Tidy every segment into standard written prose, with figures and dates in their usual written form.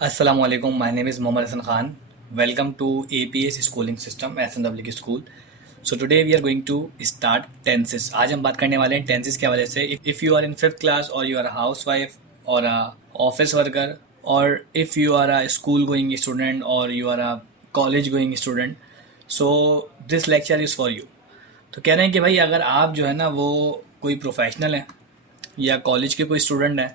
Assalamu alaikum. My name is Mohammad Hassan Khan. Welcome to APS schooling system SNW school. So today we are going to start tenses. आज हम बात करने वाले हैं tenses के हवाले से. If you are in fifth class or you are a housewife or a office worker or if you are a school going student or you are a college going student, so this lecture is for you. तो कह रहे हैं कि भाई अगर आप जो है ना वो कोई प्रोफेशनल हैं या कॉलेज के कोई स्टूडेंट हैं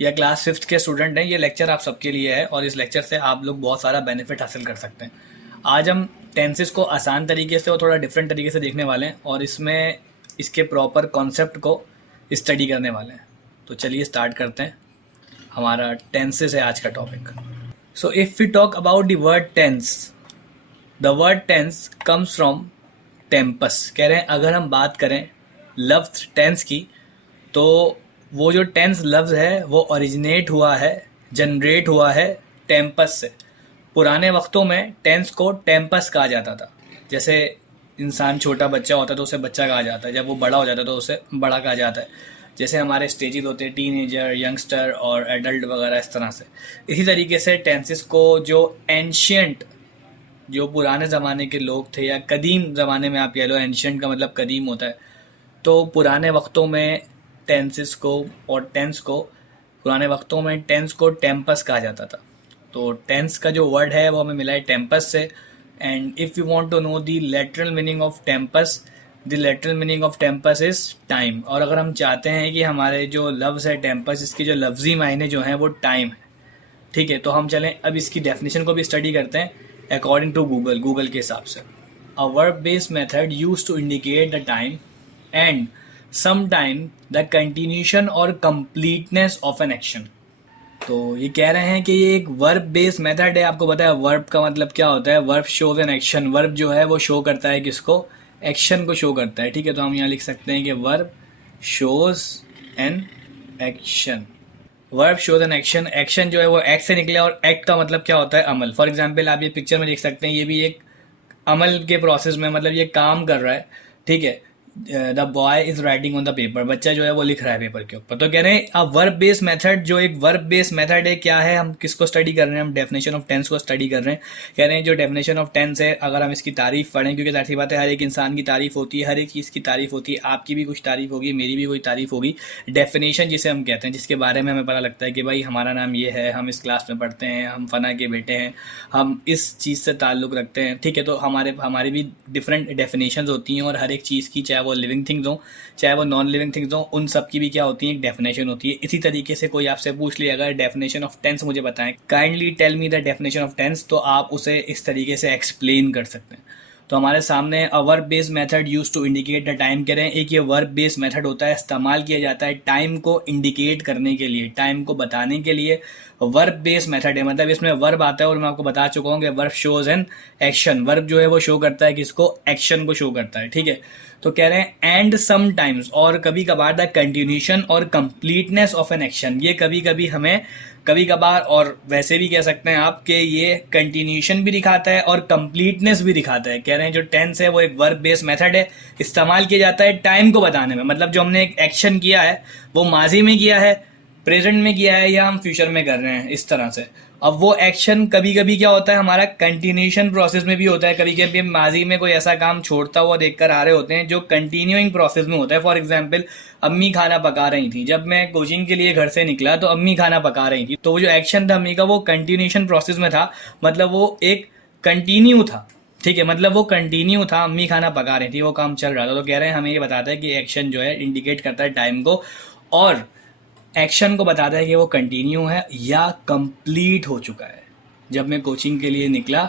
या क्लास फिफ्थ के स्टूडेंट हैं, ये लेक्चर आप सबके लिए है और इस लेक्चर से आप लोग बहुत सारा बेनिफिट हासिल कर सकते हैं। आज हम टेंसेस को आसान तरीके से और थोड़ा डिफरेंट तरीके से देखने वाले हैं और इसमें इसके प्रॉपर कॉन्सेप्ट को स्टडी करने वाले हैं। तो चलिए स्टार्ट करते हैं। हमारा टेंसेस है आज का topic. So if we talk about the word tense, the word tense comes from tempus. कह रहे हैं अगर हम बात करें लफ्ज़ टेंस की तो वो जो टेंस लफ्ज़ है वो ओरिजिनेट हुआ है, जनरेट हुआ है टेम्पस से। पुराने वक्तों में टेंस को टेम्पस कहा जाता था। जैसे इंसान छोटा बच्चा होता है तो उसे बच्चा कहा जाता है, जब वो बड़ा हो जाता है तो उसे बड़ा कहा जाता है। जैसे हमारे स्टेजेस होते हैं टीनेजर, यंगस्टर और एडल्ट वगैरह, इस तरह से। इसी तरीके से टेंसेस को जो एंशियंट, जो पुराने ज़माने के लोग थे या कदीम ज़माने में आप कह लो, एंशियंट का मतलब कदीम होता है, तो पुराने वक्तों में टेंसेस को और टेंस को पुराने वक्तों में टेंस को टेम्पस कहा जाता था। तो टेंस का जो वर्ड है वो हमें मिला है टेम्पस से। And if you want to know the lateral meaning of tempus, the lateral meaning of tempus is time. और अगर हम चाहते हैं कि हमारे जो लफ्ज़ है टेम्पस, इसकी जो लफ्ज़ी मायने जो हैं वो टाइम है, ठीक है, तो हम चलें अब इसकी डेफिनेशन को भी स्टडी करते हैं अकॉर्डिंग टू गूगल के हिसाब से। A verb based method use to indicate the time and sometime the continuation और completeness of an action। तो ये कह रहे हैं कि ये एक वर्ब बेस्ड मेथड है। आपको पता है वर्ब का मतलब क्या होता है? Verb shows an action. Verb जो है वो शो करता है किसको? एक्शन को शो करता है, ठीक है। तो हम यहाँ लिख सकते हैं कि verb shows an action. Verb shows an action. Action जो है वो एक्ट से निकले और एक्ट का मतलब क्या होता है? अमल। फॉर एग्जाम्पल आप ये पिक्चर में देख सकते हैं, ये भी एक अमल के प्रोसेस में, मतलब ये काम कर रहा है, ठीक है। The boy is writing on the paper. बच्चा जो है वो लिख रहा है पेपर के ऊपर। तो कह रहे हैं अब वर्ब बेस्ड मेथड, जो एक वर्ब बेस्ड मेथड है, क्या है? हम किसको स्टडी कर रहे हैं? हम डेफिनेशन ऑफ टेंस को स्टडी कर रहे हैं। कह रहे हैं जो डेफिनेशन ऑफ टेंस है, अगर हम इसकी तारीफ पढ़ें, क्योंकि जाहिर सी बात है हर एक इंसान की तारीफ होती है, हर एक चीज़ की तारीफ होती है। आपकी भी कुछ तारीफ होगी, मेरी भी कोई तारीफ होगी। डेफिनेशन जिसे हम कहते हैं, जिसके बारे में हमें पता लगता है कि भाई हमारा नाम ये है, हम इस क्लास में पढ़ते हैं, हम फना के बेटे हैं, हम इस चीज़ से ताल्लुक़ रखते हैं, ठीक है। तो हमारी भी डिफरेंट डेफिनेशन होती हैं और हर एक चीज़ की, चाहे वो लिविंग थिंग्स हों चाहे वो नॉन लिविंग थिंग्स हों, उन सब की भी क्या होती है? एक डेफिनेशन होती है। इसी तरीके से कोई आपसे पूछ लिया अगर डेफिनेशन ऑफ टेंस मुझे बताएं, kindly tell me the definition of tense, तो आप उसे इस तरीके से एक्सप्लेन कर सकते हैं। तो हमारे सामने a verb based method use to indicate the time. कह रहे हैं एक ये वर्ब बेस्ड मेथड होता है, इस्तेमाल किया जाता है टाइम को इंडिकेट करने के लिए, टाइम को बताने के लिए। वर्ब बेस्ड मेथड है, मतलब इसमें वर्ब आता है और मैं आपको बता चुका हूँ कि verb shows an action. Verb जो है वो शो करता है किसको? एक्शन को शो करता है, ठीक है। तो कह रहे हैं एंड समटाइम्स, और कभी कभार द कंटिन्यूशन और कंप्लीटनेस ऑफ एन एक्शन। ये कभी कभी हमें, कभी कभार और वैसे भी कह सकते हैं आप कि ये कंटिन्यूशन भी दिखाता है और कंप्लीटनेस भी दिखाता है। कह रहे हैं जो टेंस है वो एक वर्ब बेस्ड मेथड है, इस्तेमाल किया जाता है टाइम को बताने में। मतलब जो हमने एक एक्शन किया है वो माजी में किया है, प्रेजेंट में किया है या हम फ्यूचर में कर रहे हैं, इस तरह से। अब वो एक्शन कभी कभी क्या होता है, हमारा कंटिन्यूशन प्रोसेस में भी होता है। कभी कभी माजी में कोई ऐसा काम छोड़ता हुआ देखकर आ रहे होते हैं जो कंटिन्यूइंग प्रोसेस में होता है। फॉर एग्जांपल अम्मी खाना पका रही थी, जब मैं कोचिंग के लिए घर से निकला तो अम्मी खाना पका रही थी, तो वो जो एक्शन था अम्मी का वो कंटिन्यूशन प्रोसेस में था, मतलब वो एक कंटिन्यू था, ठीक है। मतलब वो कंटिन्यू था, अम्मी खाना पका रही थी, वो काम चल रहा था। तो कह रहे हैं हमें ये बताता है कि एक्शन जो है इंडिकेट करता है टाइम को और एक्शन को बताता है कि वो कंटिन्यू है या कंप्लीट हो चुका है। जब मैं कोचिंग के लिए निकला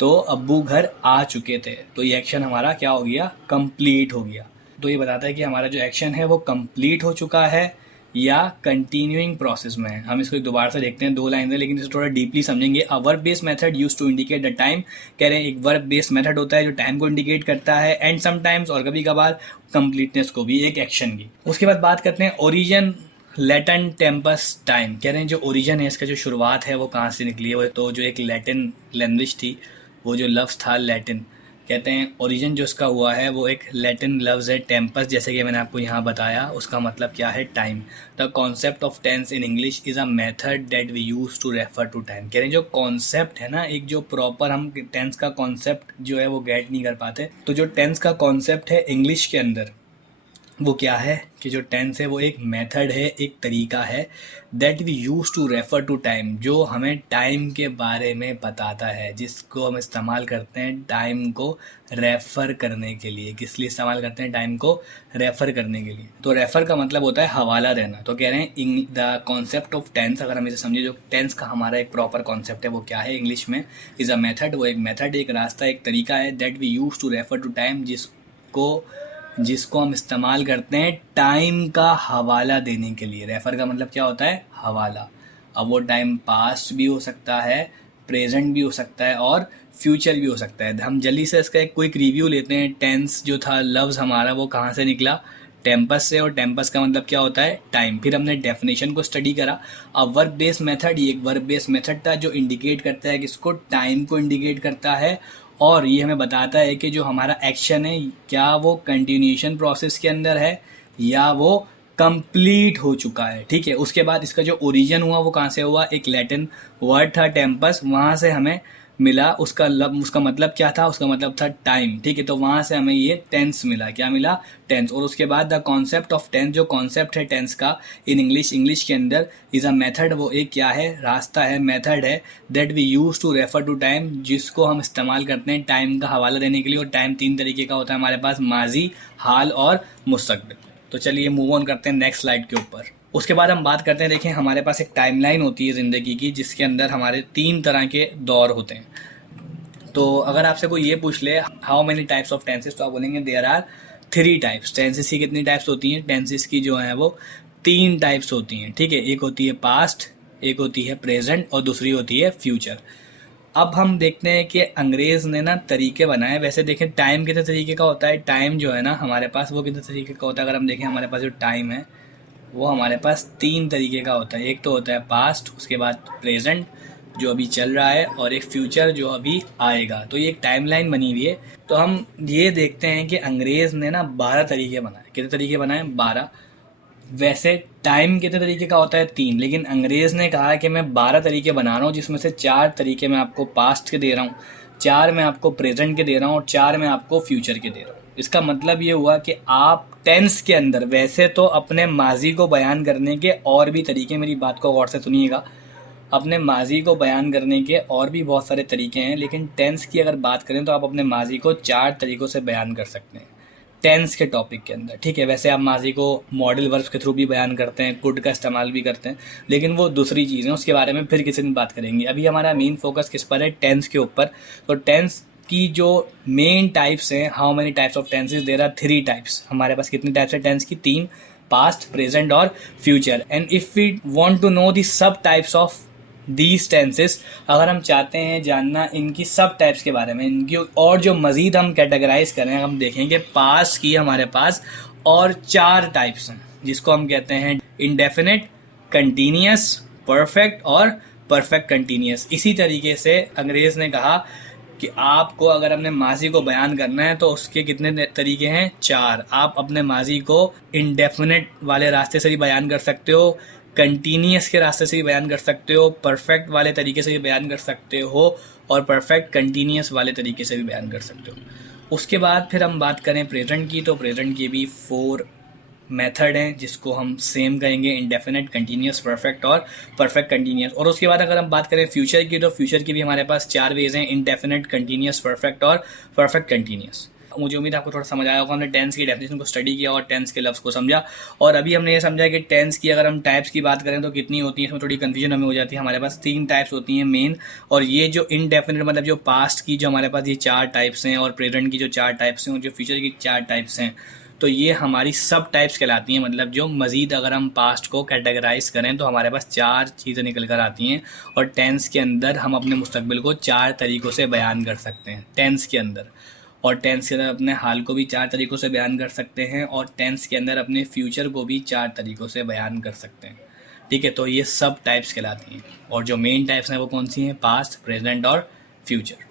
तो अब्बू घर आ चुके थे, तो ये एक्शन हमारा क्या हो गया? कंप्लीट हो गया। तो ये बताता है कि हमारा जो एक्शन है वो कंप्लीट हो चुका है या कंटिन्यूइंग प्रोसेस में है। हम इसको दोबारा से देखते हैं, दो लाइन है लेकिन इसे थोड़ा डीपली समझेंगे। A verb based method use to indicate the time. कह रहे हैं एक वर्ब बेस्ड मेथड होता है जो टाइम को इंडिकेट करता है, एंड समटाइम्स, और कभी कभार कंप्लीटनेस को भी, एक एक्शन की। उसके बाद बात करते हैं ओरिजिन लैटिन टेम्पस टाइम। कह रहे हैं जो ओरिजिन है, इसका जो शुरुआत है वो कहाँ से निकली है? वो तो जो एक लैटिन लैंग्वेज थी, वो जो लफ्ज़ था लैटिन, कहते हैं ओरिजिन जो इसका हुआ है वो एक लैटिन लफ्ज़ है टेम्पस, जैसे कि मैंने आपको यहाँ बताया, उसका मतलब क्या है time. The concept of tense in English is a method that we use to refer to time. कह रहे हैं जो कॉन्सेप्ट है ना, एक जो प्रॉपर हम टेंस का कॉन्सेप्ट जो है वो गेट नहीं कर पाते, तो जो टेंस का कॉन्सेप्ट है इंग्लिश के अंदर वो क्या है कि जो टेंस है वो एक मेथड है, एक तरीका है that we use to refer to time, जो हमें टाइम के बारे में बताता है, जिसको हम इस्तेमाल करते हैं टाइम को रेफ़र करने के लिए। किस लिए इस्तेमाल करते हैं टाइम को? रेफ़र करने के लिए। तो रेफ़र का मतलब होता है हवाला देना। तो कह रहे हैं द कॉन्सेप्ट ऑफ टेंस, अगर हम इसे समझे, जो टेंस का हमारा एक प्रॉपर कॉन्सेप्ट है वो क्या है इंग्लिश में? इज़ अ मेथड, वो एक मेथड, एक रास्ता, एक तरीका है that we use to refer to time, जिसको हम इस्तेमाल करते हैं टाइम का हवाला देने के लिए। रेफ़र का मतलब क्या होता है? हवाला। अब वो टाइम पास्ट भी हो सकता है, प्रेजेंट भी हो सकता है और फ्यूचर भी हो सकता है। हम जल्दी से इसका एक क्विक रिव्यू लेते हैं। टेंस जो था लफ्ज़ हमारा वो कहाँ से निकला? टेम्पस से, और टेम्पस का मतलब क्या होता है? टाइम। फिर हमने डेफिनेशन को स्टडी करा। अब वर्ब बेस्ड मेथड, ये एक वर्ब बेस्ड मेथड था जो इंडिकेट करता है किसको? टाइम को इंडिकेट करता है, और ये हमें बताता है कि जो हमारा एक्शन है क्या वो कंटिन्यूएशन प्रोसेस के अंदर है या वो कंप्लीट हो चुका है। ठीक है, उसके बाद इसका जो ओरिजिन हुआ वो कहाँ से हुआ? एक लैटिन वर्ड था टेम्पस, वहाँ से हमें मिला। उसका मतलब क्या था? उसका मतलब था टाइम। ठीक है, तो वहाँ से हमें ये टेंस मिला। क्या मिला? टेंस। और उसके बाद द कॉन्सेप्ट ऑफ टेंस, जो कॉन्सेप्ट है टेंस का इन इंग्लिश के अंदर इज़ अ मेथड, वो एक क्या है? रास्ता है, मेथड है that we use to refer to time, जिसको हम इस्तेमाल करते हैं टाइम का हवाला देने के लिए। और टाइम 3 तरीके का होता है हमारे पास, माजी, हाल और मुस्तकबिल। तो चलिए मूव ऑन करते हैं नेक्स्ट स्लाइड के ऊपर। उसके बाद हम बात करते हैं, देखें हमारे पास एक टाइमलाइन होती है ज़िंदगी की, जिसके अंदर हमारे 3 तरह के दौर होते हैं। तो अगर आपसे कोई ये पूछ ले how many types of tenses, तो आप बोलेंगे देयर आर 3 टाइप्स। टेंसेस की कितनी टाइप्स होती हैं? टेंसेस की जो है वो 3 टाइप्स होती हैं। ठीक है, एक होती है पास्ट, एक होती है प्रेजेंट और दूसरी होती है फ्यूचर। अब हम देखते हैं कि अंग्रेज़ ने ना तरीके बनाए। वैसे देखें टाइम कितने तरीके का होता है? टाइम जो है ना हमारे पास वो कितने तरीके का होता है? अगर हम देखें हमारे पास जो टाइम है वो हमारे पास 3 तरीके का होता है। एक तो होता है पास्ट, उसके बाद प्रेजेंट जो अभी चल रहा है, और एक फ्यूचर जो अभी आएगा। तो ये एक टाइमलाइन बनी हुई है। तो हम ये देखते हैं कि अंग्रेज़ ने ना 12 तरीके बनाए। कितने तरीके बनाए? 12। वैसे टाइम कितने तरीके का होता है? 3, लेकिन अंग्रेज़ ने कहा कि मैं 12 तरीके बना रहा हूँ, जिसमें से 4 तरीके मैं आपको पास्ट के दे रहा हूँ, 4 मैं आपको प्रेजेंट के दे रहा हूँ और 4 मैं आपको फ्यूचर के दे रहा हूँ। इसका मतलब ये हुआ कि आप टेंस के अंदर वैसे तो अपने माजी को बयान करने के और भी तरीके, मेरी बात को गौर से सुनिएगा, अपने माजी को बयान करने के और भी बहुत सारे तरीके हैं, लेकिन टेंस की अगर बात करें तो आप अपने माजी को 4 तरीक़ों से बयान कर सकते हैं टेंस के टॉपिक के अंदर। ठीक है, वैसे आप माजी को मॉडल वर्ब्स के थ्रू भी बयान करते हैं, कुड का इस्तेमाल भी करते हैं, लेकिन वो दूसरी चीज़ है, उसके बारे में फिर किसी दिन बात करेंगे। अभी हमारा मेन फोकस किस पर है? टेंस के ऊपर। तो टेंस की जो मेन टाइप्स हैं, how many types of tenses? There are 3 types. हमारे पास कितनी टाइप्स है टेंस की? 3, पास्ट, प्रेजेंट और future. And if we want to know the sub types of these tenses, अगर हम चाहते हैं जानना इनकी सब टाइप्स के बारे में, इनकी और जो मज़ीद हम कैटेगराइज करें, हम देखेंगे पास्ट की हमारे पास और 4 टाइप्स हैं, जिसको हम कहते हैं इंडेफिनिट, कंटिन्यूअस, परफेक्ट और परफेक्ट कंटिन्यूअस। इसी तरीके से अंग्रेज़ ने कहा कि आपको अगर अपने माजी को बयान करना है तो उसके कितने तरीके हैं? 4। आप अपने माजी को इंडेफिनिट वाले रास्ते से भी बयान कर सकते हो, कंटिन्यूअस के रास्ते से भी बयान कर सकते हो, परफेक्ट वाले तरीके से भी बयान कर सकते हो और परफेक्ट कंटिन्यूअस वाले तरीके से भी बयान कर सकते हो। उसके बाद फिर हम बात करें प्रेजेंट की, तो प्रेजेंट की भी 4 मेथड हैं, जिसको हम सेम कहेंगे इंडेफिनिट, कंटिन्यूअस, परफेक्ट और परफेक्ट कंटिन्यूअस। और उसके बाद अगर हम बात करें फ्यूचर की, तो फ्यूचर की भी हमारे पास 4 वेज हैं, इंडेफिनिट, कंटिन्यूअस, परफेक्ट और परफेक्ट कंटिन्यूअस। मुझे उम्मीद है आपको थोड़ा समझ आया होगा। हमने टेंस की डेफिनेशन को स्टडी किया और टेंस के लफ्ज़ को समझा, और अभी हमने ये समझा कि टेंस की अगर हम टाइप्स की बात करें तो कितनी होती है, इसमें थोड़ी कन्फ्यूजन हमें हो जाती है। हमारे पास 3 टाइप्स होती हैं मेन, और ये जो इनडेफिनिट मतलब जो पास्ट की जो हमारे पास ये 4 टाइप्स हैं, और प्रेजेंट की जो 4 टाइप्स हैं, और जो फ्यूचर की 4 टाइप्स हैं, तो ये हमारी सब टाइप्स कहलाती हैं। मतलब जो मज़ीद अगर हम पास्ट को कैटेगराइज करें तो हमारे पास 4 चीज़ें निकल कर आती हैं, और टेंस के अंदर हम अपने मुस्तकबिल को 4 तरीक़ों से बयान कर सकते हैं टेंस के अंदर। और टेंस के अंदर अपने हाल को भी 4 तरीक़ों से बयान कर सकते हैं, और टेंस के अंदर अपने फ्यूचर को भी 4 तरीक़ों से बयान कर सकते हैं। ठीक है, तो ये सब टाइप्स कहलाती हैं, और जो मेन टाइप्स हैं वो कौन सी हैं? पास्ट, प्रेजेंट और फ्यूचर।